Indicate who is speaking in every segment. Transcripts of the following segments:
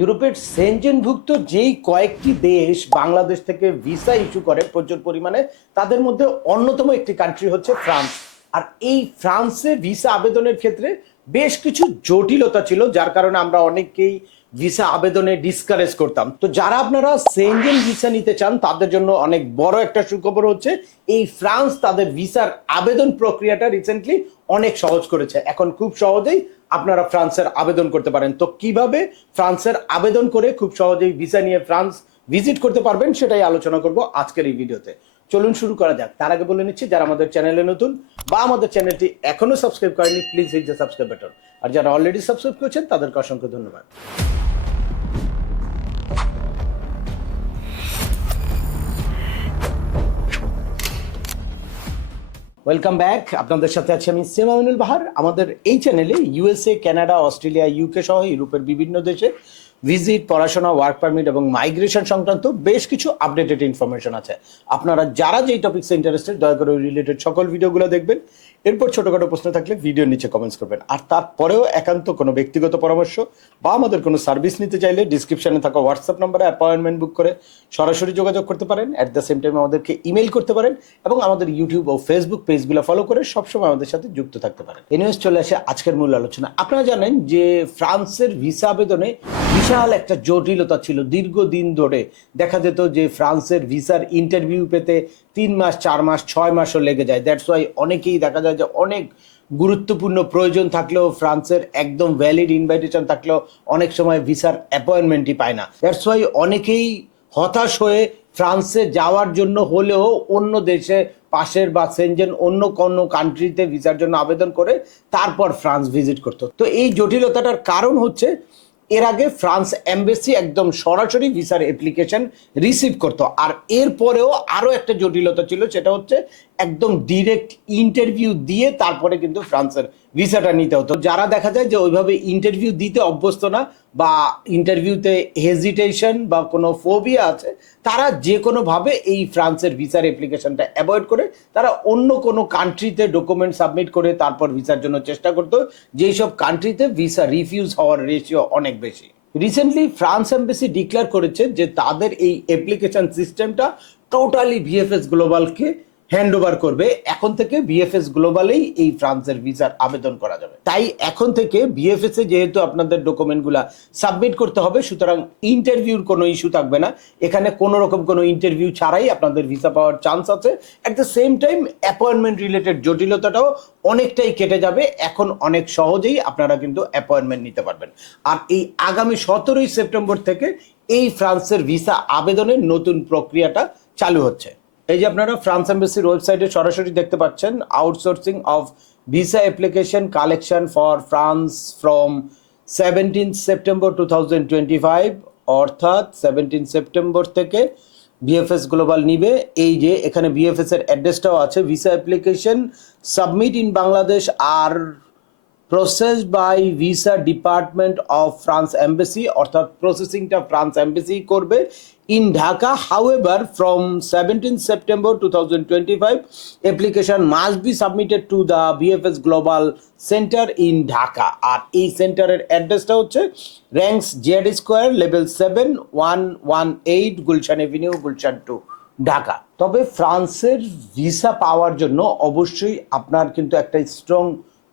Speaker 1: ইউরোপের সেনজেনভুক্ত যেই কয়েকটি দেশ বাংলাদেশ থেকে ভিসা ইস্যু করে প্রচুর পরিমাণে, তাদের মধ্যে অন্যতম একটি কান্ট্রি হচ্ছে ফ্রান্স। আর এই ফ্রান্সে ভিসা আবেদনের ক্ষেত্রে বেশ কিছু জটিলতা ছিল, যার কারণে আমরা অনেককেই ভিসা আবেদনে ডিসকারেজ করতাম। তো যারা আপনারা সেনজেন ভিসা নিতে চান, তাদের জন্য অনেক বড় একটা সুখবর হচ্ছে, এই ফ্রান্স তাদের ভিসার আবেদন প্রক্রিয়াটা রিসেন্টলি অনেক সহজ করেছে। এখন খুব সহজেই আপনারা ফ্রান্সের আবেদন করতে পারেন। তো কীভাবে ফ্রান্সের আবেদন করে খুব সহজেই ভিসা নিয়ে ফ্রান্স ভিজিট করতে পারবেন, সেটাই আলোচনা করব আজকের এই ভিডিওতে। চলুন শুরু করা যাক। তার আগে বলে নিচ্ছি, যারা আমাদের চ্যানেলে নতুন বা আমাদের চ্যানেলটি এখনও সাবস্ক্রাইব করেনি please hit the subscribe button আর যারা অলরেডি সাবস্ক্রাইব করেছেন, তাদেরকে অসংখ্য ধন্যবাদ। ওয়েলকাম ব্যাক আপনাদের সাথে আছি আমি সেমামিনুল বাহার। আমাদের এই চ্যানেলে ইউএসএ কানাডা অস্ট্রেলিয়া ইউকে সহ ইউরোপের বিভিন্ন দেশে ভিজিট পড়াশোনা ওয়ার্ক পারমিট এবং মাইগ্রেশন সংক্রান্ত বেশ কিছু আপডেটেড ইনফরমেশন আছে। আপনারা যারা যেই টপিক্সে ইন্টারেস্টেড দয়া করে রিলেটেড সকল ভিডিওগুলো দেখবেন। এরপর ছোটখাটো প্রশ্ন থাকলে ভিডিওর নিচে কমেন্টস করবেন। আর তারপরেও একান্ত কোনো ব্যক্তিগত পরামর্শ বা আমাদের কোনো সার্ভিস নিতে চাইলে ডিসক্রিপশনে থাকা হোয়াটসঅ্যাপ নাম্বারে অ্যাপয়েন্টমেন্ট বুক করে সরাসরি যোগাযোগ করতে পারেন। অ্যাট দ্য সেম টাইম আমাদেরকে ইমেল করতে পারেন এবং আমাদের ইউটিউব ও ফেসবুক পেজগুলো ফলো করে সবসময় আমাদের সাথে যুক্ত থাকতে পারেন। এনিওয়েজ চলে আসে আজকের মূল আলোচনা। আপনারা জানেন যে ফ্রান্সের ভিসা আবেদনে বিশাল একটা জটিলতা ছিল। দীর্ঘদিন ধরে দেখা যেত যে ফ্রান্সের ভিসার ইন্টারভিউ পেতে তিন মাস, চার মাস, ছয় মাসও লেগে যায়। দ্যাটস ওয়াই অনেকেই দেখা যায় যে অনেক গুরুত্বপূর্ণ প্রয়োজন থাকলেও ফ্রান্সের একদম ভ্যালিড ইনভাইটেশন থাকলেও অনেক সময় ভিসার অ্যাপয়েন্টমেন্টই পায় না। দ্যাটস ওয়াই অনেকেই হতাশ হয়ে ফ্রান্সে যাওয়ার জন্য হলেও অন্য দেশে পাশের বা সেনজেন অন্য কোনো কান্ট্রিতে ভিসার জন্য আবেদন করে তারপর ফ্রান্স ভিজিট করতো। তো এই জটিলতাটার কারণ হচ্ছে এর আগে ফ্রান্স এম্বেসি একদম সরাসরি ভিসার অ্যাপ্লিকেশন রিসিভ করত। আর এরপরেও আরও একটা জটিলতা ছিল, সেটা হচ্ছে একদম ডিরেক্ট ইন্টারভিউ দিয়ে তারপরে কিন্তু ফ্রান্সের ভিসাটা নিতে হতো। যারা দেখা যায় যে ওইভাবে ইন্টারভিউ দিতে অভ্যস্ত না বা ইন্টারভিউতে হেজিটেশন বা কোনো ফোবিয়া আছে, তারা যে কোনোভাবে এই ফ্রান্সের ভিসার অ্যাপ্লিকেশনটা অ্যাভয়েড করে, তারা অন্য কোনো কান্ট্রিতে ডকুমেন্ট সাবমিট করে তারপর ভিসার জন্য চেষ্টা করতো। যেই সব কান্ট্রিতে ভিসা রিফিউজ হওয়ার রেশিও অনেক বেশি। রিসেন্টলি ফ্রান্স এম্বাসি ডিক্লেয়ার করেছে যে তাদের এই অ্যাপ্লিকেশন সিস্টেমটা টোটালি ভিএফএস গ্লোবালকে হ্যান্ড ওভার করবে। এখন থেকে বিএফএস গ্লোবালেই এই ফ্রান্সের ভিসার আবেদন করা যাবে। তাই এখন থেকে বিএফএস এ যেহেতু আপনাদের ডকুমেন্টগুলা সাবমিট করতে হবে, সুতরাং ইন্টারভিউর কোনো ইস্যু থাকবে না। এখানে কোনো রকম কোনো ইন্টারভিউ ছাড়াই আপনাদের ভিসা পাওয়ার চান্স আছে। At the same time appointment related জটিলতাটাও অনেকটাই কেটে যাবে। এখন অনেক সহজেই আপনারা কিন্তু অ্যাপয়েন্টমেন্ট নিতে পারবেন। আর এই আগামী সতেরোই সেপ্টেম্বর থেকে এই ফ্রান্সের ভিসা আবেদনের নতুন প্রক্রিয়াটা চালু হচ্ছে। এই যে আপনারা ফ্রান্স এম্বাসির ওয়েবসাইটে সরাসরি দেখতে পাচ্ছেন outsourcing of visa application collection for France from seventeen September two thousand twenty five অর্থাৎ সেভেন্টিন সেপ্টেম্বর থেকে বিএফএস গ্লোবাল নিবে। এই যে এখানে বিএফএস এর অ্যাড্রেসটাও আছে visa application submit in Bangladesh R process by visa department of France embassy অর্থাৎ প্রসেসিংটা ফ্রান্স এম্বাসি করবে in Dhaka however from seventeen September two thousand twenty five application must be submitted to the VFS global centre in Dhaka আর এই সেন্টারের অ্যাড্রেসটা হচ্ছে Rangs Z square level seven one one eight Gulshan avenue Gulshan two Dhaka তবে ফ্রান্সের visa পাওয়ার জন্য অবশ্যই আপনার কিন্তু একটা স্ট্রং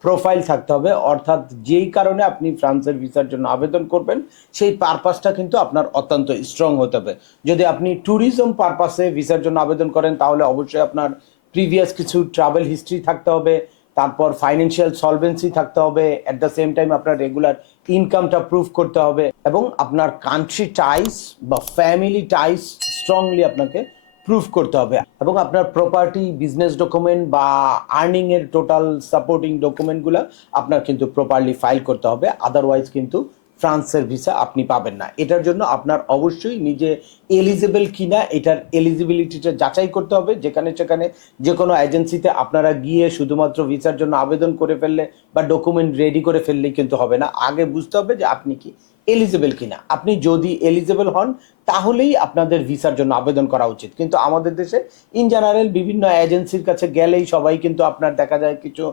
Speaker 1: প্রোফাইল থাকতে হবে। অর্থাৎ যেই কারণে আপনি ফ্রান্সের ভিসার জন্য আবেদন করবেন, সেই পারপাসটা কিন্তু আপনার অত্যন্ত স্ট্রং হতে হবে। যদি আপনি ট্যুরিজম পারপাসে ভিসার জন্য আবেদন করেন, তাহলে অবশ্যই আপনার প্রিভিয়াস কিছু ট্রাভেল হিস্ট্রি থাকতে হবে, তারপর ফাইন্যান্সিয়াল সলভেন্সি থাকতে হবে অ্যাট দ্য সেম টাইম আপনার রেগুলার ইনকামটা প্রুভ করতে হবে এবং আপনার কান্ট্রি টাইস বা ফ্যামিলি টাইস স্ট্রংলি আপনাকে প্রুফ করতে হবে। এবং আপনার প্রপার্টি বিজনেস ডকুমেন্ট বা আর্নিং এর টোটাল সাপোর্টিং ডকুমেন্টগুলো আপনার কিন্তু প্রপারলি ফাইল করতে হবে। আদারওয়াইজ কিন্তু ফ্রান্সের ভিসা আপনি পাবেন না। এটার জন্য আপনার অবশ্যই নিজে এলিজিবল কিনা, এটার এলিজিবিলিটিটা যাচাই করতে হবে। যেখানে সেখানে যে কোনো এজেন্সিতে আপনারা গিয়ে শুধুমাত্র ভিসার জন্য আবেদন করে ফেললে বা ডকুমেন্ট রেডি করে ফেললে কিন্তু হবে না। আগে বুঝতে হবে যে আপনি কি এলিজিবল কিনা। আপনি যদি এলিজিবল হন, তাহলেই আপনাদের ভিসার জন্য আবেদন করা উচিত। কিন্তু আমাদের দেশে ইন জেনারেল বিভিন্ন এজেন্সির কাছে গেলেই সবাই কিন্তু আপনার দেখা যায় কিছু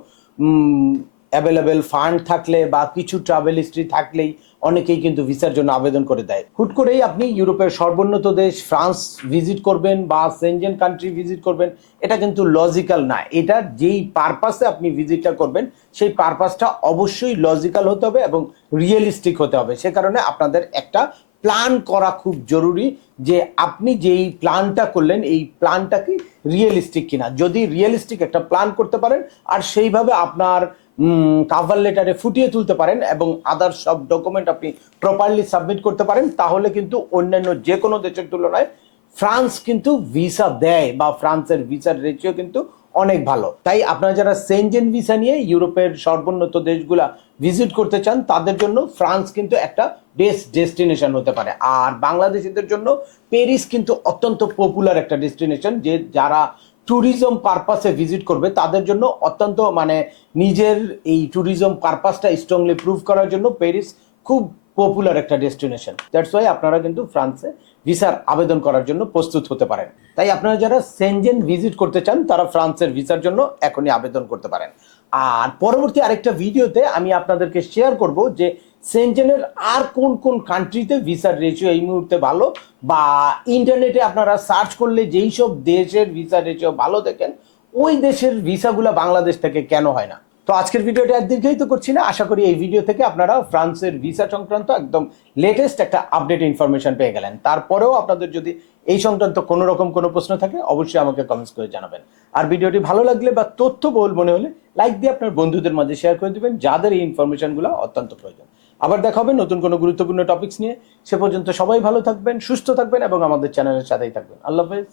Speaker 1: অ্যাভেলেবেল ফান্ড থাকলে বা কিছু ট্রাভেল হিস্ট্রি থাকলেই অনেকেই কিন্তু ভিসার জন্য আবেদন করে দেয়। হুট করেই আপনি ইউরোপের সর্বোন্নত দেশ ফ্রান্স ভিজিট করবেন বা সেনজেন কান্ট্রি ভিজিট করবেন, এটা কিন্তু লজিক্যাল না। এটা যেই পারপাসে আপনি ভিজিটটা করবেন, সেই পারপাসটা অবশ্যই লজিক্যাল হতে হবে এবং রিয়েলিস্টিক হতে হবে। সে কারণে আপনাদের একটা প্ল্যান করা খুব জরুরি যে আপনি যেই প্ল্যানটা করলেন, এই প্ল্যানটা কি রিয়েলিস্টিক কিনা। যদি রিয়েলিস্টিক একটা প্ল্যান করতে পারেন, আর সেইভাবে আপনার কাভার লেটারে ফুটিয়ে তুলতে পারেন এবং আদার সব ডকুমেন্ট আপনি প্রপারলি সাবমিট করতে পারেন, তাহলে কিন্তু অন্যান্য যে কোনো দেশের তুলনায় ফ্রান্স কিন্তু ভিসা দেয় বা ফ্রান্সের ভিসার রেশিও কিন্তু অনেক ভালো। তাই আপনারা যারা সেনজেন ভিসা নিয়ে ইউরোপের সর্বোন্নত দেশগুলা ভিজিট করতে চান, তাদের জন্য ফ্রান্স কিন্তু একটা বেস্ট ডেস্টিনেশন হতে পারে। আর বাংলাদেশিদের জন্য প্যারিস কিন্তু অত্যন্ত পপুলার একটা ডেস্টিনেশন যে যারা ট্যুরিজম পারপাসে ভিজিট করবে, তাদের জন্য অত্যন্ত মানে নিজের এই ট্যুরিজম পারপাসটা স্ট্রংলি প্রুভ করার জন্য প্যারিস খুব পপুলার একটা ডেস্টিনেশন দ্যাটস ওয়াই আপনারা কিন্তু ফ্রান্সে ভিসার আবেদন করার জন্য প্রস্তুত হতে পারেন। তাই আপনারা যারা সেনজেন ভিজিট করতে চান, তারা ফ্রান্সের ভিসার জন্য এখনই আবেদন করতে পারেন। আর পরবর্তী আরেকটা ভিডিওতে আমি আপনাদেরকে শেয়ার করব যে সেনজেনের আর কোন কোন কান্ট্রিতে ভিসার রেশিও এই মুহূর্তে ভালো, বা ইন্টারনেটে আপনারা সার্চ করলে যেই সব দেশের ভিসার রেশিও ভালো দেখেন, ওই দেশের ভিসাগুলো বাংলাদেশ থেকে কেন হয় না। তো আজকের ভিডিওটা আর করছি না। আশা করি এই ভিডিও থেকে আপনারা ফ্রান্সের ভিসা সংক্রান্ত একদম লেটেস্ট একটা আপডেট ইনফরমেশন পেয়ে গেলেন। তারপরেও আপনাদের যদি এই সংক্রান্ত কোনো রকম কোনো প্রশ্ন থাকে, অবশ্যই আমাকে কমেন্টস করে জানাবেন। আর ভিডিওটি ভালো লাগলে বা তথ্য তথ্যবহুল মনে হলে লাইক দিয়ে আপনার বন্ধুদের মাঝে শেয়ার করে দেবেন, যাদের এই ইনফরমেশনগুলো অত্যন্ত প্রয়োজন। আবার দেখা হবে নতুন কোনো গুরুত্বপূর্ণ টপিকস নিয়ে। সে পর্যন্ত সবাই ভালো থাকবেন, সুস্থ থাকবেন এবং আমাদের চ্যানেলের সাথেই থাকবেন। আল্লাহ হাফেজ।